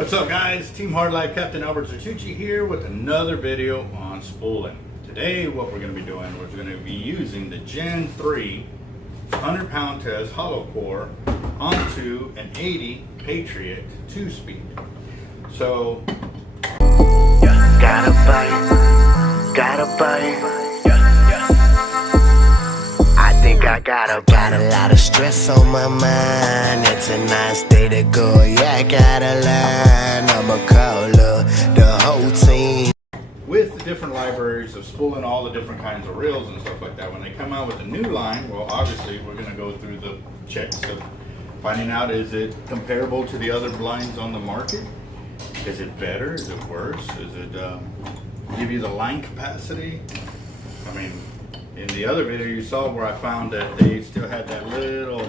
What's up guys, Team Hard Life Captain Alberto Zertuche here with another video on spooling. Today what we're going to be doing, we're going to be using the Gen 3 100-pound test hollow core onto an 80 Patriot 2-speed. So, gotta bite. I think I got a lot of stress on my mind. It's a nice day to go. Yeah, I gotta learn. I'ma call up the whole team. with the different libraries of spooling all the different kinds of reels and stuff like that, when they come out with a new line, well, obviously we're going to go through the checks of finding out, is it comparable to the other lines on the market? Is it better? Is it worse? Is it give you the line capacity? I mean, in the other video you saw where I found that they still had that little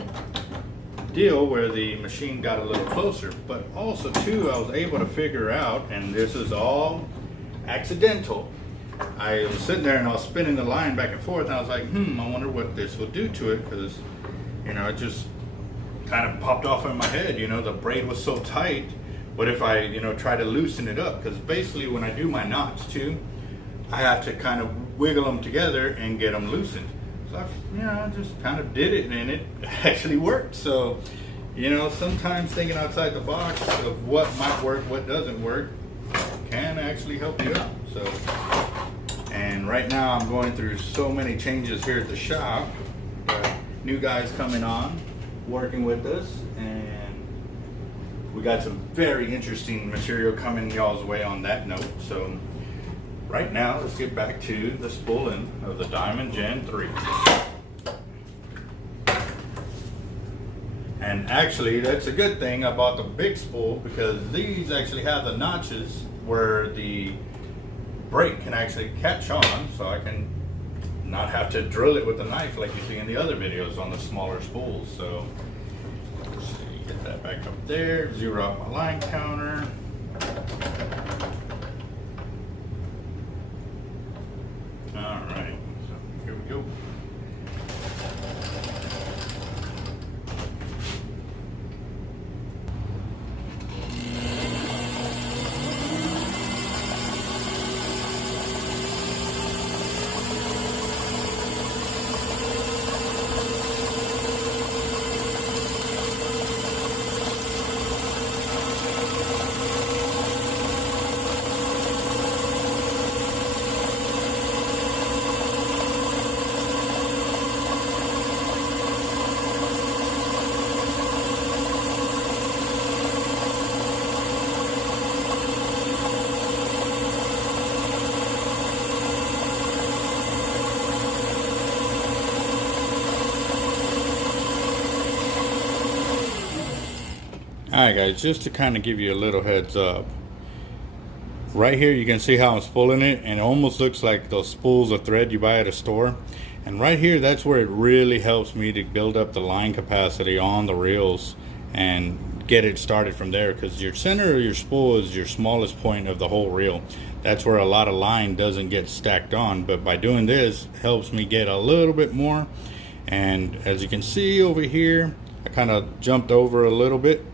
deal where the machine got a little closer, but also too I was able to figure out, and this is all accidental, I was sitting there and I was spinning the line back and forth and I was like, I wonder what this will do to it, because you know, it just kind of popped off in my head. You know, the braid was so tight. What if I, you know, try to loosen it up? Because basically when I do my knots too, I have to kind of wiggle them together and get them loosened. So I just kind of did it and it actually worked. So, you know, sometimes thinking outside the box of what might work, what doesn't work, can actually help you out. So, and right now I'm going through so many changes here at the shop. New guys coming on, working with us, and we got some very interesting material coming y'all's way on that note. So right now, let's get back to the spooling of the Diamond Gen 3. And actually, that's a good thing I bought the big spool, because these actually have the notches where the brake can actually catch on, so I can not have to drill it with a knife like you see in the other videos on the smaller spools. So let's see, get that back up there, zero out my line counter. Alright, so here we go. Alright guys, just to kind of give you a little heads up, right here you can see how I'm spooling it, and it almost looks like those spools of thread you buy at a store. And right here, that's where it really helps me to build up the line capacity on the reels and get it started from there, because your center of your spool is your smallest point of the whole reel. That's where a lot of line doesn't get stacked on, but by doing this, it helps me get a little bit more. And as you can see over here, I kind of jumped over a little bit.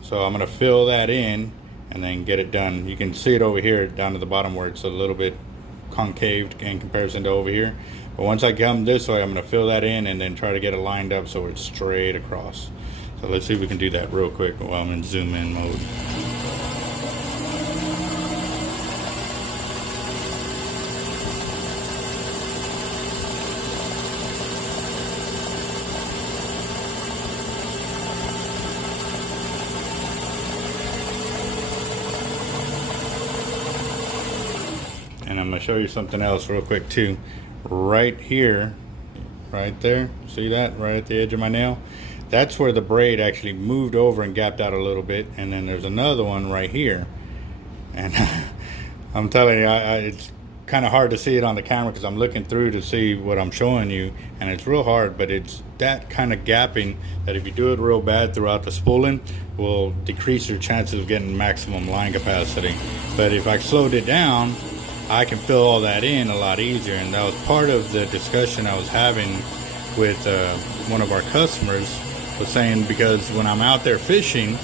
So I'm going to fill that in and then get it done. You can see it over here down to the bottom where it's a little bit concaved in comparison to over here. But once I come this way, I'm going to fill that in and then try to get it lined up so it's straight across. So let's see if we can do that real quick while I'm in zoom in mode. And I'm going to show you something else real quick too. Right here, right there, see that right at the edge of my nail? That's where the braid actually moved over and gapped out a little bit. And then there's another one right here. And I'm telling you, it's kind of hard to see it on the camera because I'm looking through to see what I'm showing you, and it's real hard, but it's that kind of gapping that if you do it real bad throughout the spooling will decrease your chances of getting maximum line capacity. But if I slowed it down, I can fill all that in a lot easier. And that was part of the discussion I was having with one of our customers, was saying, because when I'm out there fishing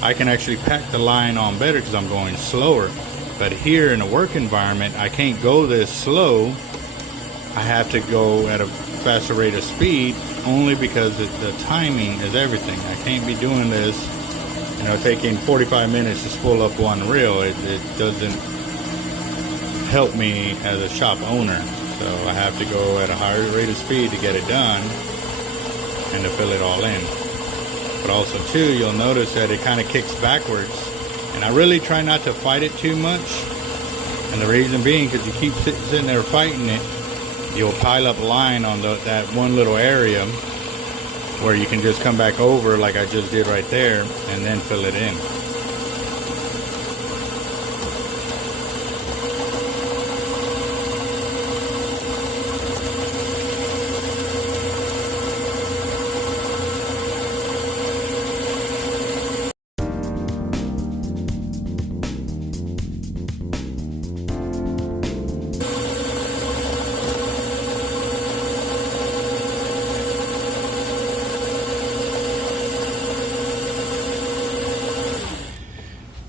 I can actually pack the line on better because I'm going slower. But here in a work environment, I can't go this slow. I have to go at a faster rate of speed only because the timing is everything. I can't be doing this, you know, taking 45 minutes to spool up one reel. It doesn't help me as a shop owner. So I have to go at a higher rate of speed to get it done and to fill it all in. But also too, you'll notice that it kind of kicks backwards, and I really try not to fight it too much. And the reason being, because you keep sitting there fighting it, you'll pile up line on that one little area where you can just come back over like I just did right there and then fill it in.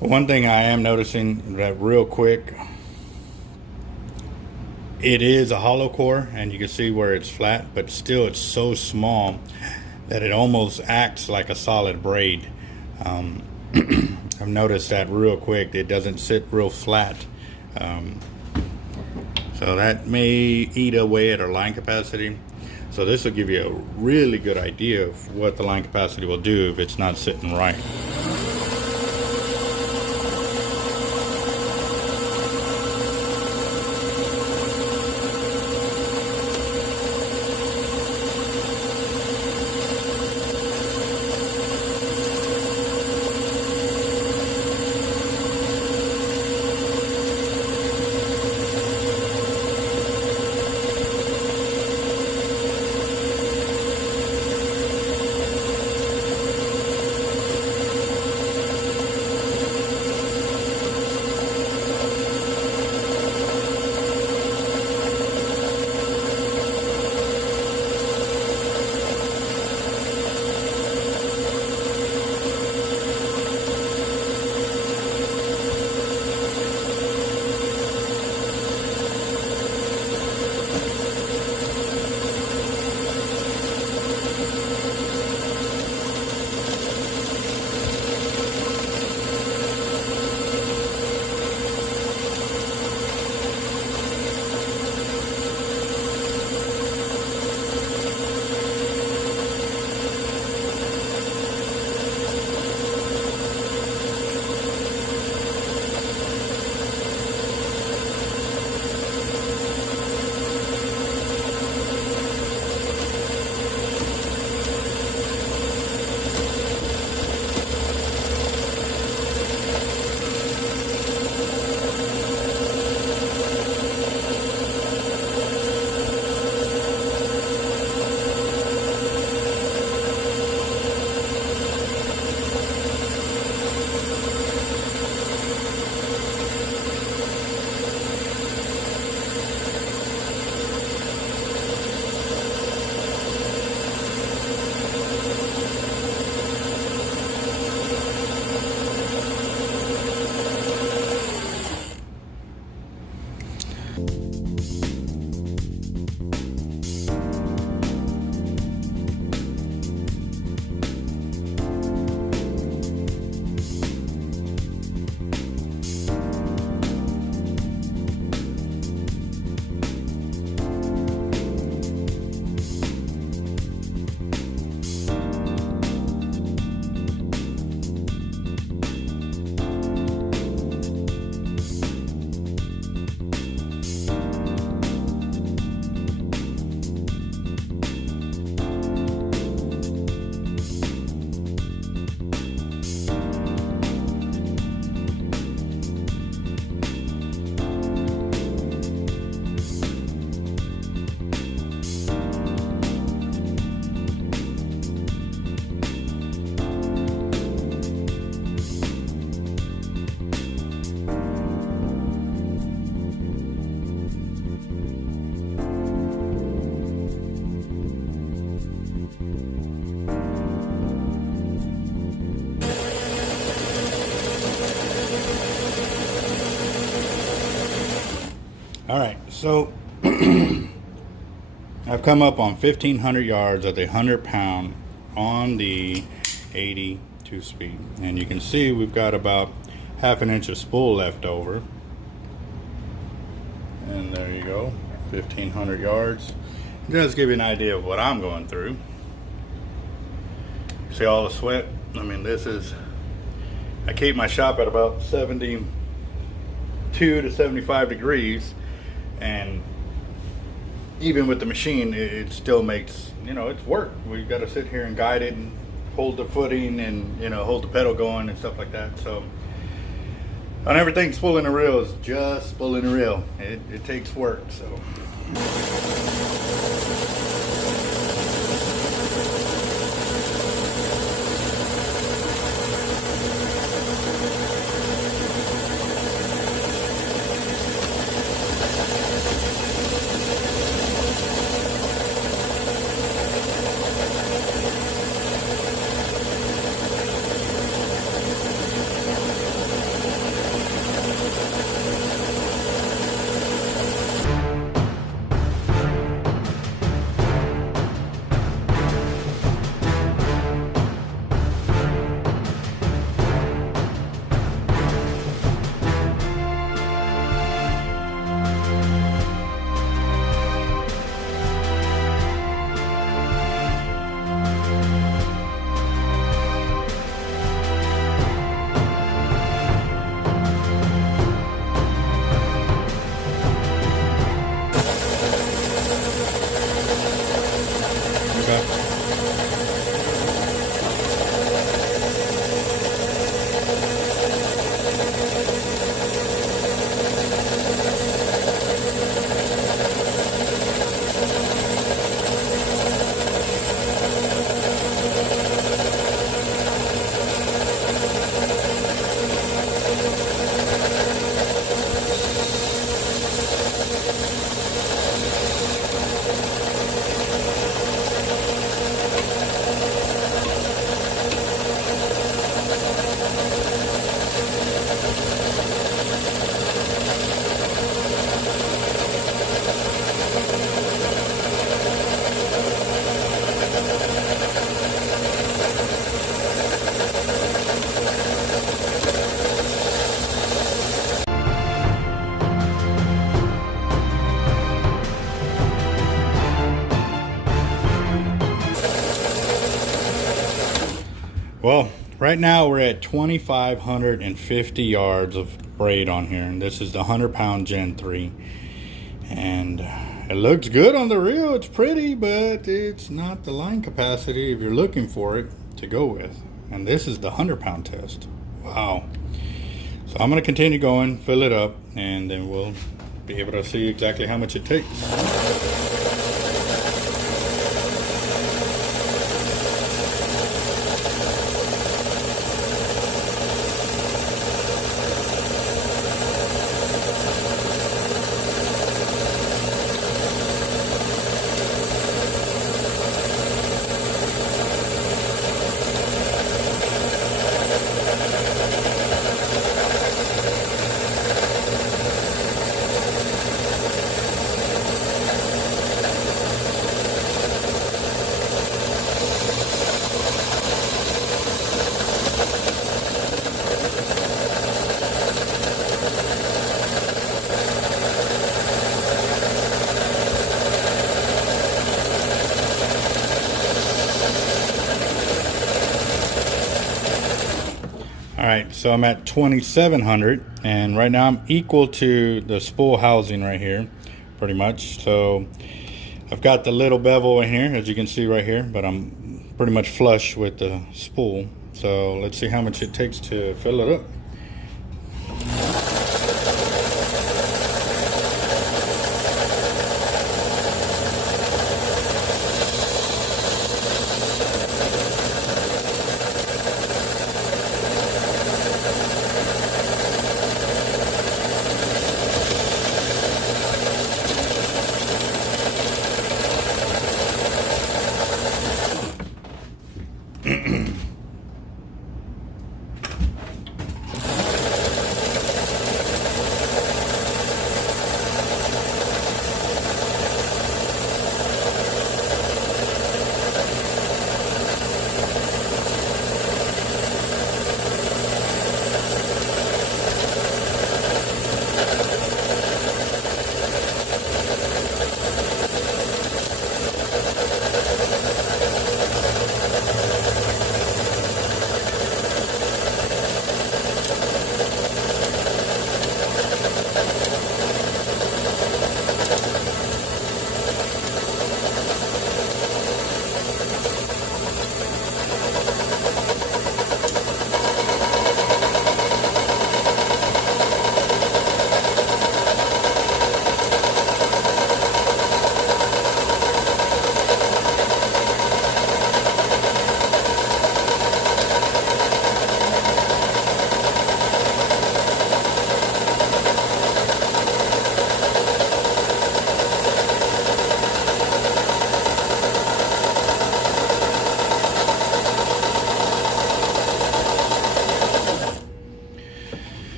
One thing I am noticing that real quick, it is a hollow core, and you can see where it's flat, but still it's so small that it almost acts like a solid braid. I've noticed that real quick. It doesn't sit real flat. So that may eat away at our line capacity. So this will give you a really good idea of what the line capacity will do if it's not sitting right. All right, so I've come up on 1,500 yards of the 100-pound on the 80 2-speed, and you can see we've got about half an inch of spool left over. And there you go, 1,500 yards. Just give you an idea of what I'm going through. See all the sweat? I mean, this is, I keep my shop at about 72 to 75 degrees, and even with the machine, it still makes, you know, it's work. We've got to sit here and guide it and hold the footing and, you know, hold the pedal going and stuff like that. So on everything, spooling a reel is just spooling a reel. It takes work, so. Well, right now we're at 2,550 yards of braid on here, and this is the 100-pound Gen 3. And it looks good on the reel, it's pretty, but it's not the line capacity if you're looking for it to go with. And this is the 100-pound test. Wow. So I'm going to continue going, fill it up, and then we'll be able to see exactly how much it takes. Alright, so I'm at 2,700, and right now I'm equal to the spool housing right here, pretty much. So I've got the little bevel in here, as you can see right here, but I'm pretty much flush with the spool. So let's see how much it takes to fill it up.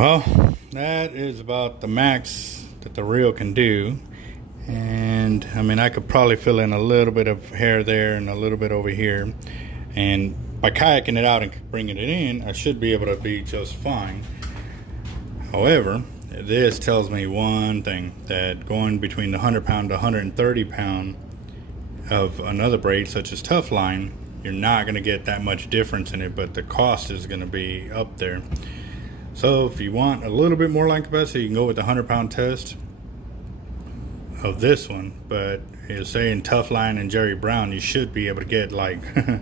Well, that is about the max that the reel can do. And I mean, I could probably fill in a little bit of hair there and a little bit over here. And by kayaking it out and bringing it in, I should be able to be just fine. However, this tells me one thing, that going between the 100 pound to 130 pound of another braid such as Tough Line, you're not going to get that much difference in it, but the cost is going to be up there. So if you want a little bit more line capacity, you can go with the 100 pound test of this one, but you're saying Tough Line and Jerry Brown, you should be able to get like I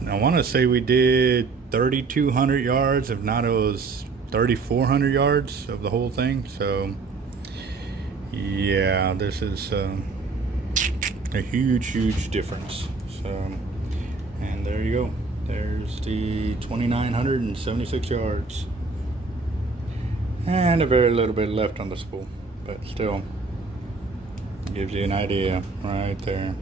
want to say we did 3,200 yards, if not it was 3,400 yards of the whole thing. So yeah, this is a huge difference. So, and there you go, there's the 2,976 yards and a very little bit left on the spool, but still gives you an idea right there.